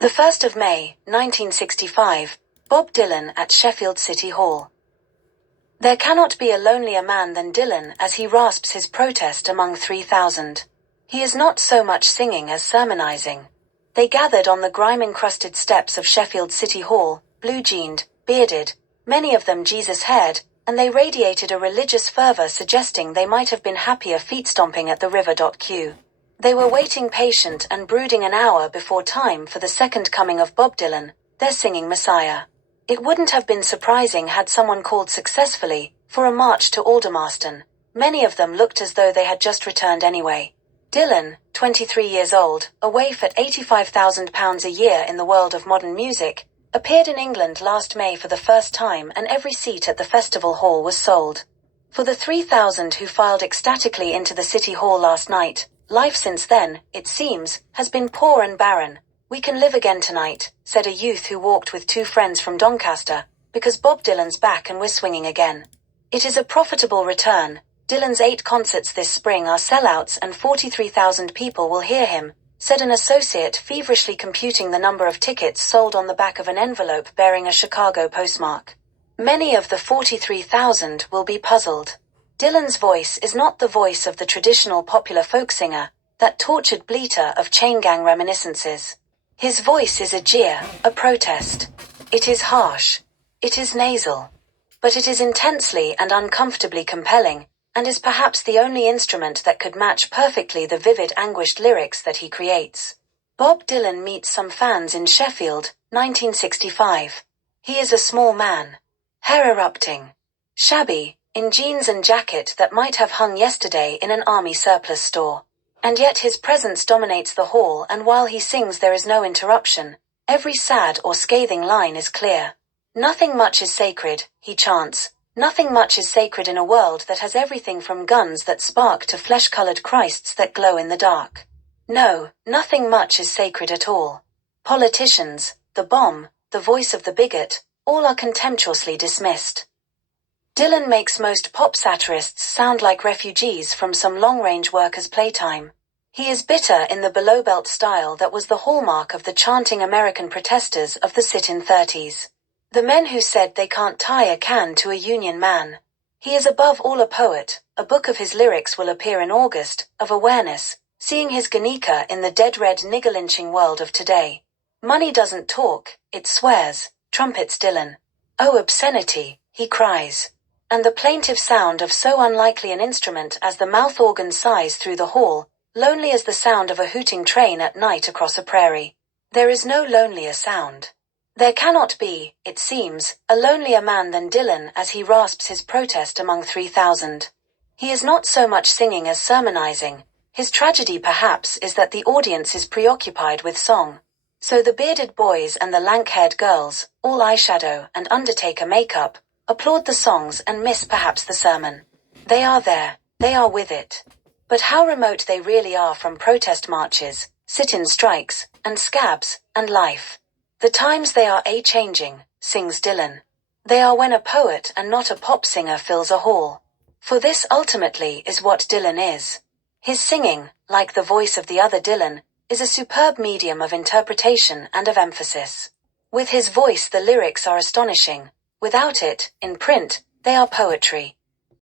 The 1st of May, 1965, Bob Dylan at Sheffield City Hall. There cannot be a lonelier man than Dylan as he rasps his protest among 3,000. He is not so much singing as sermonizing. They gathered on the grime-encrusted steps of Sheffield City Hall, blue-jeaned, bearded, many of them Jesus-haired, and they radiated a religious fervor suggesting they might have been happier feet-stomping at the river.q. They were waiting patient and brooding an hour before time for the second coming of Bob Dylan, their singing messiah. It wouldn't have been surprising had someone called successfully for a march to Aldermaston. Many of them looked as though they had just returned anyway. Dylan, 23 years old, a waif at £85,000 a year in the world of modern music, appeared in England last May for the first time, and every seat at the festival hall was sold. For the 3,000 who filed ecstatically into the City Hall last night, life since then, it seems, has been poor and barren. "We can live again tonight," said a youth who walked with two friends from Doncaster, "because Bob Dylan's back and we're swinging again." It is a profitable return. Dylan's 8 concerts this spring are sellouts and 43,000 people will hear him, said an associate, feverishly computing the number of tickets sold on the back of an envelope bearing a Chicago postmark. Many of the 43,000 will be puzzled. Dylan's voice is not the voice of the traditional popular folk singer, that tortured bleater of chain gang reminiscences. His voice is a jeer, a protest. It is harsh. It is nasal. But it is intensely and uncomfortably compelling, and is perhaps the only instrument that could match perfectly the vivid, anguished lyrics that he creates. Bob Dylan meets some fans in Sheffield, 1965. He is a small man. Hair erupting. Shabby, in jeans and jacket that might have hung yesterday in an army surplus store. And yet his presence dominates the hall, and while he sings there is no interruption. Every sad or scathing line is clear. "Nothing much is sacred," he chants. "Nothing much is sacred in a world that has everything from guns that spark to flesh-colored Christs that glow in the dark. No, nothing much is sacred at all. Politicians, the bomb, the voice of the bigot, all are contemptuously dismissed." Dylan makes most pop satirists sound like refugees from some long-range workers' playtime. He is bitter in the below-belt style that was the hallmark of the chanting American protesters of the sit-in 30s. The men who said they can't tie a can to a Union man. He is above all a poet. A book of his lyrics will appear in August, of awareness, seeing his Guernica in the dead-red nigger-lynching world of today. "Money doesn't talk, it swears," trumpets Dylan. "Oh, obscenity," he cries. And the plaintive sound of so unlikely an instrument as the mouth organ sighs through the hall, lonely as the sound of a hooting train at night across a prairie. There is no lonelier sound. There cannot be, it seems, a lonelier man than Dylan as he rasps his protest among 3,000. He is not so much singing as sermonizing. His tragedy perhaps is that the audience is preoccupied with song. So the bearded boys and the lank-haired girls, all eyeshadow and Undertaker makeup, applaud the songs and miss perhaps the sermon. They are there, they are with it. But how remote they really are from protest marches, sit-in strikes, and scabs, and life. "The times they are a-changing," sings Dylan. "They are when a poet and not a pop singer fills a hall." For this ultimately is what Dylan is. His singing, like the voice of the other Dylan, is a superb medium of interpretation and of emphasis. With his voice the lyrics are astonishing. Without it, in print, they are poetry.